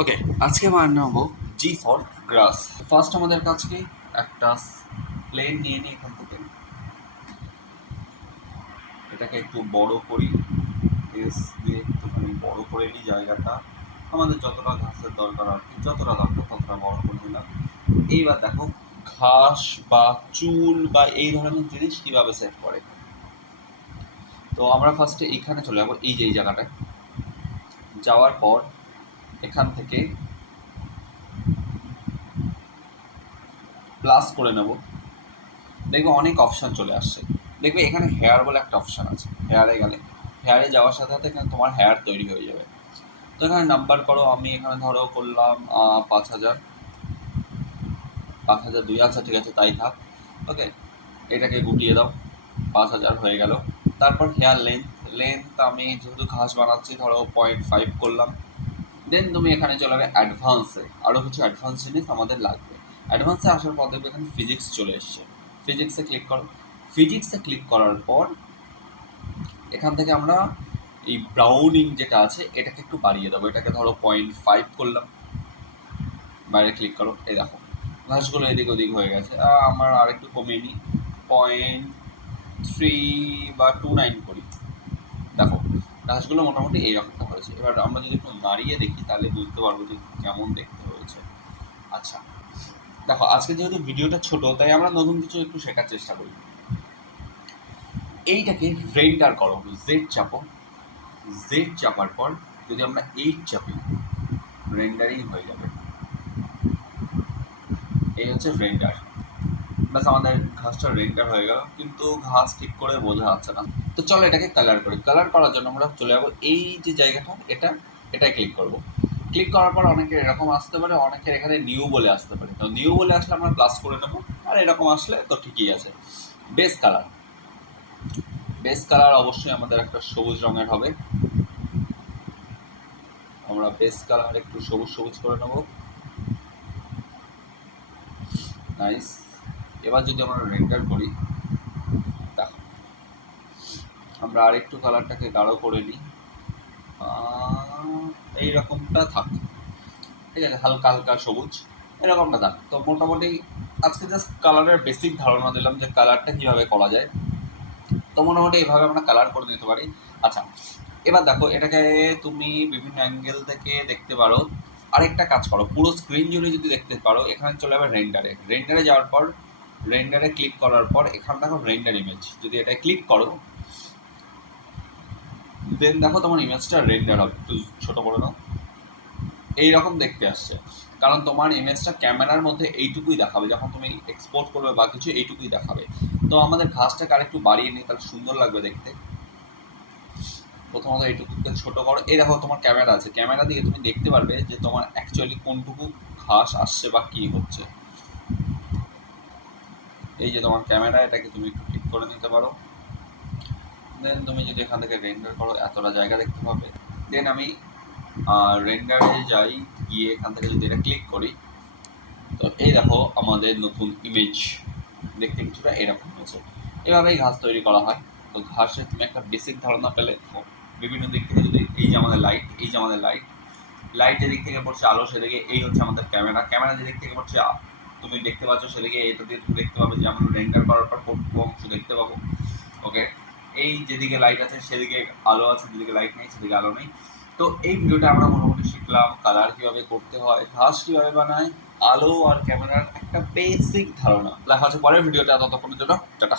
ওকে, আজকে আমরা নেব জি ফর গ্রাস। ফার্স্ট আমাদের কাছে একটা প্লেন নিয়ে নিই এখান থেকে, এটাকে একটু বড় করি, এস দিয়ে একটুখানি বড় করে নিই জায়গাটা, আমাদের যতটা ঘাসের দরকার আর কি, যতটা দরকার ততটা বড় করে দিলাম। এইবার দেখো ঘাস বা চুল বা এই ধরনের জিনিস কীভাবে সেট করে। তো আমরা ফার্স্টে এইখানে চলে যাবো, এই যে এই জায়গাটায় যাওয়ার পর এখান থেকে প্লাস করে নেব, দেখবে অনেক অপশান চলে আসছে। দেখবে এখানে হেয়ার বলে একটা অপশান আছে, হেয়ারে গেলে হেয়ারে যাওয়ার সাথে সাথে এখানে তোমার হেয়ার তৈরি হয়ে যাবে। তো এখানে নাম্বার করো, আমি এখানে ধরো করলাম 5,000, 5,002, আচ্ছা ঠিক আছে তাই থাক। ওকে, এটাকে গুটিয়ে দাও, 5,000 হয়ে গেল। তারপর হেয়ার লেন্থ আমি যেহেতু ঘাস বানাচ্ছি ধরো 0.5 করলাম। দেন তুমি এখানে চলে যাবে অ্যাডভান্সে, আরও কিছু অ্যাডভান্স জিনিস আমাদের লাগবে। অ্যাডভান্সে আসার পর দেখবে এখানে ফিজিক্স চলে এসছে, ফিজিক্সে ক্লিক করো। ফিজিক্সে ক্লিক করার পর এখান থেকে আমরা এই ব্রাউনিং যেটা আছে এটাকে একটু বাড়িয়ে দেবো, এটাকে ধরো 0.5 করলাম, বাইরে ক্লিক করো। এই দেখো ঘাসগুলো এদিক ওদিক হয়ে গেছে, আমার আর একটু কমিয়ে নিই, 0.3 বা 2.9 করি। দেখো ঘাসগুলো মোটামুটি এইরকমটা হয়েছে। এবার আমরা যদি একটু নাড়িয়ে দেখি তাহলে বুঝতে পারবো যে কেমন দেখতে হয়েছে। আচ্ছা দেখো, আজকে যেহেতু ভিডিওটা ছোট তাই আমরা নতুন কিছু একটু শেখার চেষ্টা করি। এইটাকে রেন্ডার করো, জেড চাপো, জেড চাপার পর যদি আমরা 8 চাপি রেন্ডারিং হয়ে যাবে। এই হচ্ছে রেন্ডার, ব্যাস আমাদের ঘাসটা রেন্ডার হয়ে গেল, কিন্তু ঘাস ঠিক করে বোঝা যাচ্ছে না। তো চলো এটাকে কালার করি। কালার করার জন্য আমরা চলে যাবো এই যে জায়গাটা, এটাই ক্লিক করব। ক্লিক করার পর অনেকের এরকম আসতে পারে, অনেকের এখানে নিউ বলে আসতে পারে। তো নিউ বলে আসলে আমরা প্লাস করে নেবো, আর এরকম আসলে তো ঠিকই আছে। বেস কালার, বেস কালার অবশ্যই আমাদের একটা সবুজ রঙের হবে। আমরা বেস কালার একটু সবুজ সবুজ করে নেব, নাইস। এবার যদি আমরা রেন্ডার করি, দেখো আমরা আরেকটু কালারটাকে গাঢ় করে নিই, এইরকমটা থাক, ঠিক আছে, হালকা হালকা সবুজ এরকমটা থাক। তো মোটামুটি আজকে জাস্ট কালারের বেসিক ধারণা দিলাম যে কালারটা কীভাবে করা যায়। তো মোটামুটি এইভাবে আমরা কালার করে দিতে পারি। আচ্ছা এবার দেখো এটাকে তুমি বিভিন্ন অ্যাঙ্গেল থেকে দেখতে পারো। আরেকটা কাজ করো, পুরো স্ক্রিন জুড়ে যদি দেখতে পারো এখানে চলে যাবে রেন্ডারে। রেন্ডারে যাওয়ার পর রেন্ডারে ক্লিক করার পর এখানে দেখো রেন্ডার ইমেজ, যদি এটা ক্লিক করো দেন দেখো তোমার ইমেজটা রেন্ডার হবে। একটু ছোটো করে নাও, এইরকম দেখতে আসছে, কারণ তোমার ইমেজটা ক্যামেরার মধ্যে এইটুকুই দেখাবে, যখন তুমি এক্সপোর্ট করবে বা কিছু এইটুকুই দেখাবে। তো আমাদের ঘাসটাকে আরেকটু বাড়িয়ে নিই, তাহলে সুন্দর লাগবে দেখতে। প্রথমত এইটুকুকে ছোটো করো। এই দেখো তোমার ক্যামেরা আছে, ক্যামেরা দিয়ে তুমি দেখতে পারবে যে তোমার অ্যাকচুয়ালি কোনটুকু ঘাস আসছে বা কী হচ্ছে। এই যে তোমার ক্যামেরা, এটাকে তুমি একটু ঠিক করে নিতে পারো। দেন তুমি যদি এখান থেকে রেন্ডার করো এতটা জায়গা দেখতে পাবে। দেন আমি রেন্ডারে যাই, গিয়ে এখান থেকে যদি এটা ক্লিক করি, তো এই দেখো আমাদের নতুন ইমেজ দেখতে কিছুটা এরকম হয়েছে। এভাবেই ঘাস তৈরি করা হয়। তো ঘাসের তুমি একটা বেসিক ধারণা পেলে। বিভিন্ন দিক থেকে যদি এই যে আমাদের লাইট, এই যে আমাদের লাইট যেদিক থেকে পড়ছে আলো সেদিকে, এই হচ্ছে আমাদের ক্যামেরা যেদিক থেকে পড়ছে তুমি দেখতে পাচ্ছ সেদিকে, এটা দিয়ে তুমি দেখতে পাবে যে আমরা রেন্ডার করার পর কোন অংশ দেখতে পাবো। ওকে, এই যেদিকে লাইট আছে সেদিকে আলো আছে, যেদিকে লাইট নেই সেদিকে আলো নেই। তো এই ভিডিওটা আমরা মোটামুটি শিখলাম কালার কীভাবে করতে হয়, ঘাস কীভাবে বানায়, আলো আর ক্যামেরার একটা বেসিক ধারণা। দেখা হচ্ছে পরের ভিডিওটা, ততক্ষণের জন্য টাটা।